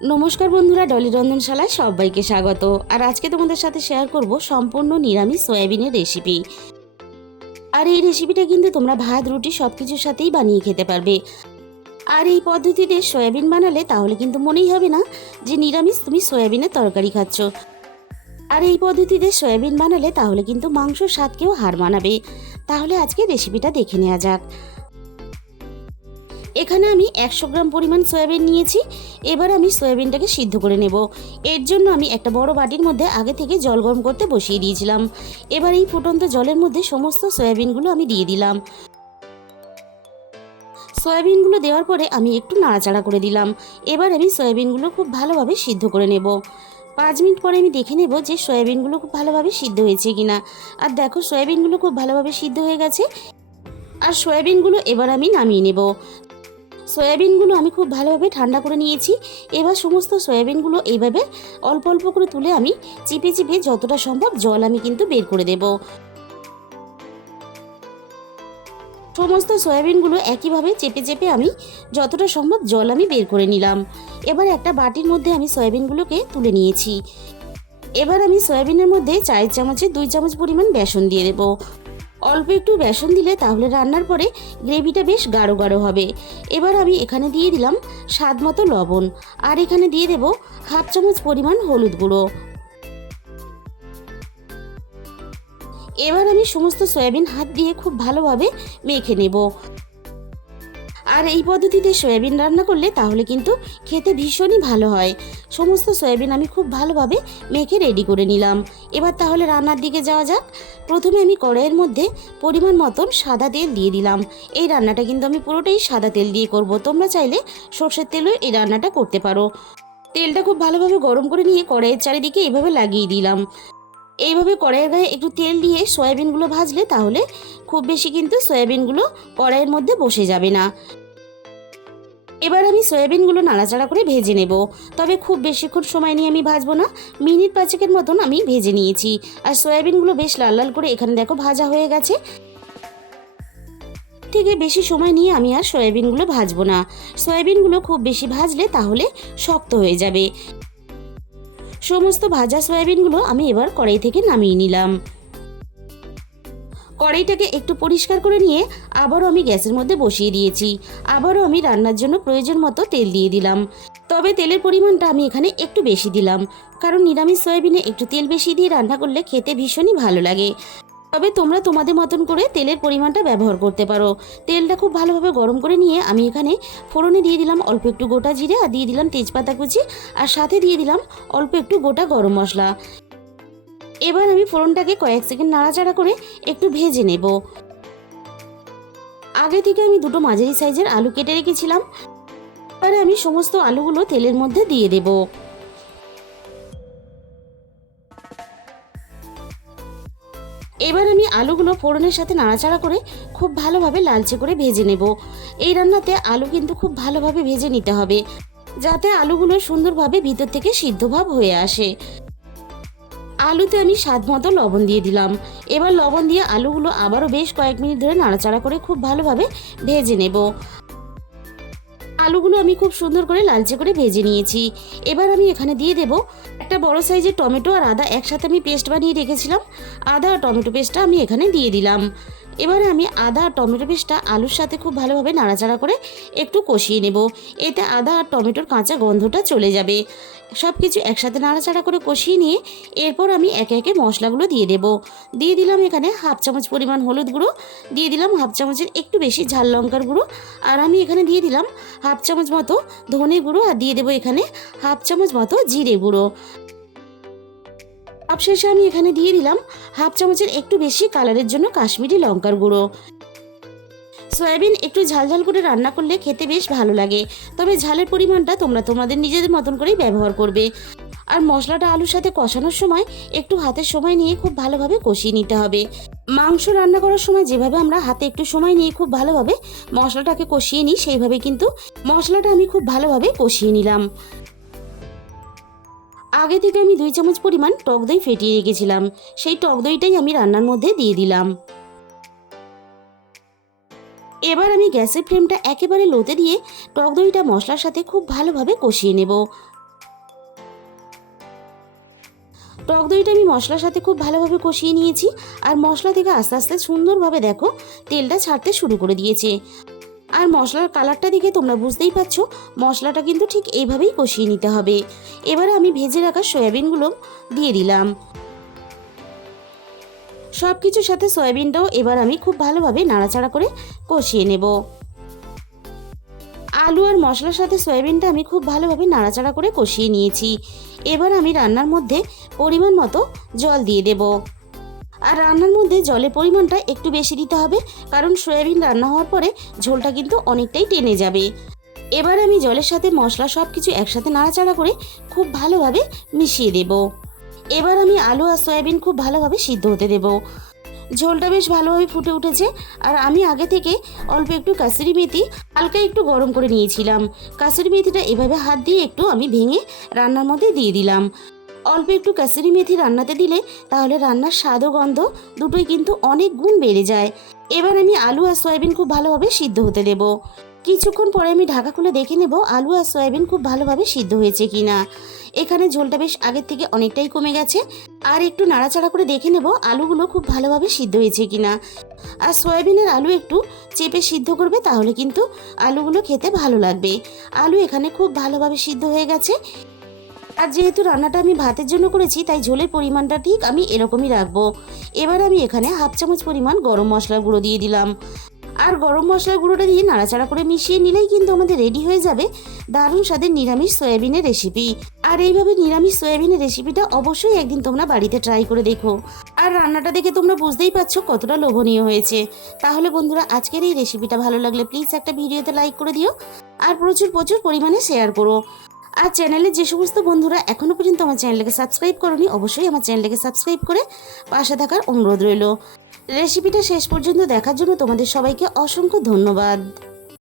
নমস্কার বন্ধুরা, ডলি রন্ধনশালায় সবাইকে স্বাগত। আর আজকে তোমাদের সাথে শেয়ার করব সম্পূর্ণ নিরামিষ সয়াবিনের রেসিপি। আর এই রেসিপিটা কিন্তু তোমরা ভাত রুটি সব কিছুর সাথেই বানিয়ে খেতে পারবে। আর এই পদ্ধতিতে সয়াবিন বানালে তাহলে কিন্তু মনেই হবে না যে নিরামিষ তুমি সয়াবিনের তরকারি খাচ্ছ। আর এই পদ্ধতিতে সয়াবিন বানালে তাহলে কিন্তু মাংসর স্বাদকেও হার মানাবে। তাহলে আজকে রেসিপিটা দেখে নেওয়া যাক। এখানে আমি 100 গ্রাম পরিমাণ সয়াবিন নিয়েছি। এবার আমি সয়াবিনটাকে সিদ্ধ করে নেব। এর জন্য আমি একটা বড় বাটির মধ্যে আগে থেকে জল গরম করতে বসিয়ে দিয়েছিলাম। এবার এই ফুটন্ত জলের মধ্যে সমস্ত সয়াবিনগুলো আমি দিয়ে দিলাম। সয়াবিনগুলো দেওয়ার পরে আমি একটু নাড়াচাড়া করে দিলাম। এবার আমি সয়াবিনগুলো খুব ভালোভাবে সিদ্ধ করে নেব। 5 মিনিট পরে আমি দেখে নেব যে সয়াবিনগুলো খুব ভালোভাবে সিদ্ধ হয়েছে কিনা। আর দেখো, সয়াবিনগুলো খুব ভালোভাবে সিদ্ধ হয়ে গেছে। আর সয়াবিনগুলো এবার আমি নামিয়ে নেব। সয়াবিনগুলো আমি খুব ভালোভাবে ঠান্ডা করে নিয়েছি। এবার সমস্ত সয়াবিনগুলো এইভাবে অল্প অল্প করে তুলে আমি চিপে চিপে যতটা সম্ভব জল আমি কিন্তু বের করে দেব। সমস্ত সয়াবিনগুলো একইভাবে চেপে চেপে আমি যতটা সম্ভব জল আমি বের করে নিলাম। এবার একটা বাটির মধ্যে আমি সয়াবিনগুলোকে তুলে নিয়েছি। এবার আমি সয়াবিনের মধ্যে 4 চামচের 2 চামচ পরিমাণ বেসন দিয়ে দেব। অল্প একটু বেসন দিলে তাহলে রান্নার পরে গ্রেভিটা বেশ গাঢ় গাঢ় হবে। এবার আমি এখানে দিয়ে দিলাম স্বাদ মতো লবণ। আর এখানে দিয়ে দেব হাফ চামচ পরিমাণ হলুদ গুঁড়ো। এবার আমি সমস্ত সয়াবিন হাত দিয়ে খুব ভালোভাবে মেখে নেব। আর এই পদ্ধতিতে সয়াবিন রান্না করলে তাহলে কিন্তু খেতে ভীষণই ভালো হয়। সমস্ত সয়াবিন আমি খুব ভালোভাবে মেখে রেডি করে নিলাম। এবার তাহলে রান্নার দিকে যাওয়া যাক। প্রথমে আমি কড়াইয়ের মধ্যে পরিমাণ মতন সাদা তেল দিয়ে দিলাম। এই রান্নাটা কিন্তু আমি পুরোটাই সাদা তেল দিয়ে করব। তোমরা চাইলে সর্ষের তেলেও এই রান্নাটা করতে পারো। তেলটা খুব ভালোভাবে গরম করে নিয়ে কড়াইয়ের চারিদিকে এইভাবে লাগিয়ে দিলাম। এইভাবে কড়াইয়ের গায়ে একটু তেল দিয়ে সয়াবিনগুলো ভাজলে তাহলে খুব বেশি কিন্তু সয়াবিনগুলো কড়াইয়ের মধ্যে বসে যাবে না। এবার আমি সয়াবিনগুলো নাড়াচাড়া করে ভেজে নেব। তবে খুব বেশিক্ষণ সময় নিয়ে আমি ভাজবো না, মিনিট 5 মতন আমি ভেজে নিয়েছি। আর সয়াবিনগুলো বেশ লাল লাল করে এখানে দেখো ভাজা হয়ে গেছে। থেকে বেশি সময় নিয়ে আমি আর সয়াবিনগুলো ভাজবো না। সয়াবিনগুলো খুব বেশি ভাজলে তাহলে শক্ত হয়ে যাবে। সমস্ত ভাজা সয়াবিনগুলো আমি এবার কড়াই থেকে নামিয়ে নিলাম। কড়াইটাকে একটু পরিষ্কার করে নিয়ে আবারও আমি গ্যাসের মধ্যে বসিয়ে দিয়েছি। আবারও আমি রান্নার জন্য প্রয়োজন মতো তেল দিয়ে দিলাম। তবে তেলের পরিমাণটা আমি এখানে একটু বেশি দিলাম, কারণ নিরামিষ সয়াবিনে একটু তেল বেশি দিয়ে রান্না করলে খেতে ভীষণই ভালো লাগে। তবে তোমরা তোমাদের মতন করে তেলের পরিমাণটা ব্যবহার করতে পারো। তেলটা খুব ভালোভাবে গরম করে নিয়ে আমি এখানে ফোড়নে দিয়ে দিলাম অল্প একটু গোটা জিরে, আর দিয়ে দিলাম তেজপাতা কুচি, আর সাথে দিয়ে দিলাম অল্প একটু গোটা গরম মশলা। এবার আমি ফোড়নটাকে কয়েক সেকেন্ড নাড়াচাড়া করে একটু ভেজে নেব। আগে থেকে আমি দুটো মাঝারি সাইজের আলু কেটে রেখেছিলাম। এবারে আমি সমস্ত আলুগুলো তেলের মধ্যে দিয়ে দেব। এবার আমি আলুগুলো ফোড়নের সাথে নাড়াচাড়া করে খুব ভালোভাবে লালচে করে ভেজে নেব। এই রান্নাতে আলু কিন্তু খুব ভালোভাবে ভেজে নিতে হবে, যাতে আলুগুলো সুন্দরভাবে ভিতর থেকে সিদ্ধ ভাব হয়ে আসে। আলুতে আমি স্বাদ মতো লবণ দিয়ে দিলাম। এবার লবণ দিয়ে আলুগুলো আবারও বেশ কয়েক মিনিট ধরে নাড়াচাড়া করে খুব ভালোভাবে ভেজে নেব। আলুগুলো আমি খুব সুন্দর করে লালচে করে ভেজে নিয়েছি। এবার আমি এখানে দিয়ে দেব একটা বড় সাইজের টমেটো আর আদা একসাথে আমি পেস্ট বানিয়ে রেখেছিলাম। আদা আর টমেটো পেস্টটা আমি এখানে দিয়ে দিলাম। এবারে আমি আদা আর টমেটো পেস্টটা আলুর সাথে খুব ভালোভাবে নাড়াচাড়া করে একটু কষিয়ে নেব। এতে আদা আর টমেটোর কাঁচা গন্ধটা চলে যাবে। সব কিছু একসাথে নাড়াচাড়া করে কষিয়ে নিয়ে এরপর আমি একে একে মশলাগুলো দিয়ে দেব। দিয়ে দিলাম এখানে হাফ চামচ পরিমাণ হলুদ গুঁড়ো, দিয়ে দিলাম হাফ চামচের একটু বেশি ঝাল লঙ্কার গুঁড়ো, আর আমি এখানে দিয়ে দিলাম হাফ চামচ মতো ধনে গুঁড়ো, আর দিয়ে দেবো এখানে হাফ চামচ মতো জিরে গুঁড়ো। সবশেষে আমি এখানে দিয়ে দিলাম হাফ চামচের একটু বেশি কালারের জন্য কাশ্মীরি লঙ্কার গুঁড়ো। সয়াবিন একটু ঝালঝাল করে রান্না করলে খেতে বেশ ভালো লাগে। তবে ঝালের পরিমাণটা তোমরা তোমাদের নিজেদের মতন করেই ব্যবহার করবে। আর মশলাটা আলুর সাথে কষানোর সময় একটু হাতের সময় নিয়ে খুব ভালোভাবে কষিয়ে নিতে হবে। মাংস রান্না করার সময় যেভাবে আমরা হাতে একটু সময় নিয়ে খুব ভালোভাবে মশলাটাকে কষিয়ে নিই, সেইভাবে কিন্তু মশলাটা আমি খুব ভালোভাবে কষিয়ে নিলাম। আগে থেকে আমি 2 চামচ পরিমাণ টক দই ফেটিয়ে রেখেছিলাম। সেই টক দইটাই আমি রান্নার মধ্যে দিয়ে দিলাম। এবার আমি গ্যাসের ফ্লেমটা একেবারে লোতে দিয়ে টক দইটা মশলার সাথে খুব ভালোভাবে কষিয়ে নেব। টক দইটা আমি মশলার সাথে খুব ভালোভাবে কষিয়ে নিয়েছি। আর মশলা থেকে আস্তে আস্তে সুন্দরভাবে দেখো তেলটা ছাড়তে শুরু করে দিয়েছে। আর মশলার কালারটা দেখে তোমরা বুঝতেই পারছো মশলাটা কিন্তু ঠিক এইভাবেই কষিয়ে নিতে হবে। এবারে আমি ভেজে রাখা সয়াবিনগুলো দিয়ে দিলাম। সব কিছুর সাথে সয়াবিনটাও এবার আমি খুব ভালোভাবে নাড়াচাড়া করে কষিয়ে নেব। আলু আর মশলার সাথে সয়াবিনটা আমি খুব ভালোভাবে নাড়াচাড়া করে কষিয়ে নিয়েছি। এবার আমি রান্নার মধ্যে পরিমাণ মতো জল দিয়ে দেব। আর রান্নার মধ্যে জলের পরিমাণটা একটু বেশি দিতে হবে, কারণ সয়াবিন রান্না হওয়ার পরে ঝোলটা কিন্তু অনেকটাই টেনে যাবে। এবার আমি জলের সাথে মশলা সব কিছু একসাথে নাড়াচাড়া করে খুব ভালোভাবে মিশিয়ে দেব। এবার আমি আলু আর সয়াবিন খুব ভালোভাবে সিদ্ধ হতে দেব। ঝোলটা বেশ ভালোভাবে ফুটে উঠেছে। আর আমি আগে থেকে অল্প একটু কাসুরি মেথি হালকা একটু গরম করে নিয়েছিলাম। কাসুরি মেথিটা এভাবে হাত দিয়ে একটু আমি ভেঙে রান্নার মধ্যে দিয়ে দিলাম। অল্প একটু কাসুরি মেথি রান্নাতে দিলে তাহলে রান্নার স্বাদ ও গন্ধ দুটোই কিন্তু অনেক গুণ বেড়ে যায়। এবার আমি আলু আর সয়াবিন খুব ভালোভাবে সিদ্ধ হতে দেব। কিছুক্ষণ পরে আমি ঢাকা খুলে দেখে নেব আলু আর সয়াবিন খুব ভালোভাবে সিদ্ধ হয়েছে কিনা। এখানে ঝোলটা বেশ আগের থেকে অনেকটাই কমে গেছে। আর একটু নাড়াচাড়া করে দেখে নেব আলুগুলো খুব ভালোভাবে সিদ্ধ হয়েছে কিনা। আর সয়াবিনের আলু একটু চেপে সিদ্ধ করবে, তাহলে কিন্তু আলুগুলো খেতে ভালো লাগবে। আলু এখানে খুব ভালোভাবে সিদ্ধ হয়ে গেছে। আর যেহেতু রান্নাটা আমি ভাতের জন্য করেছি, তাই ঝোলের পরিমাণটা ঠিক আমি এরকমই রাখবো। এবার আমি এখানে হাফ চামচ পরিমাণ গরম মশলার গুঁড়ো দিয়ে দিলাম। আর গরম মশলার গুঁড়োটা দিয়ে নাড়াচাড়া করে মিশিয়ে নিলেই কিন্তু আমাদের রেডি হয়ে যাবে দারুণ স্বাদের নিরামিষ সয়াবিনের রেসিপি। আর এইভাবে নিরামিষ সয়াবিনের রেসিপিটা অবশ্যই একদিন তোমরা বাড়িতে ট্রাই করে দেখো। আর রান্নাটা দেখে তোমরা বুঝতেই পারছো কতটা লোভনীয় হয়েছে। তাহলে বন্ধুরা, আজকের এই রেসিপিটা ভালো লাগলে প্লিজ একটা ভিডিওতে লাইক করে দিও। আর প্রচুর প্রচুর পরিমাণে শেয়ার করো। আর চ্যানেলের যে সমস্ত বন্ধুরা এখনও পর্যন্ত আমার চ্যানেলকে সাবস্ক্রাইব করোনি, অবশ্যই আমার চ্যানেলকে সাবস্ক্রাইব করে পাশে থাকার অনুরোধ রইল। রেসিপিটা শেষ পর্যন্ত দেখার জন্য তোমাদের সবাইকে অসংখ্য ধন্যবাদ।